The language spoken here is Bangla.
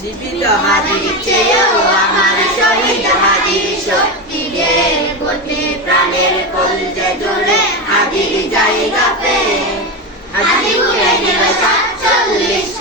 জীবিত হাজির চেয়েও আমার শহীদ হাজির শক্তি রে, কোটি প্রাণের কলজে জুড়ে হাজির জায়গা পেয়ে হাজির উড়ে গেল 47